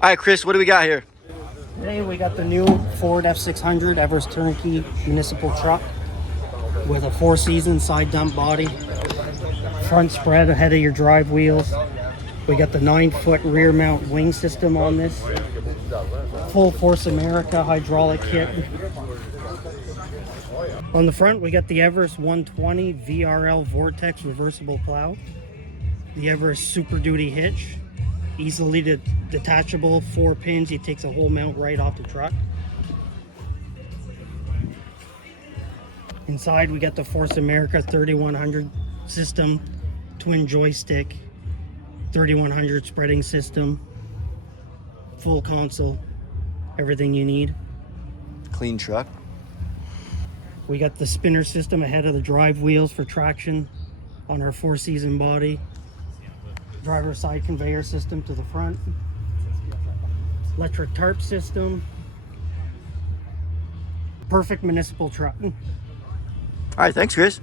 All right, Chris, what do we got here? Today we got the new Ford F600 Everest Turnkey municipal truck with a 4-season side dump body, front spread ahead of your drive wheels. We got the 9-foot rear mount wing system on this, full Force America hydraulic kit. On the front we got the Everest 120 VRL Vortex reversible plow, the Everest Super Duty hitch, easily detachable, 4 pins. It takes a whole mount right off the truck. Inside we got the Force America 3100 system, twin joystick, 3100 spreading system, full console, everything you need. Clean truck. We got the spinner system ahead of the drive wheels for traction on our 4-season body. Driver side conveyor system to the front. Electric tarp system. Perfect municipal truck. All right, thanks, Chris.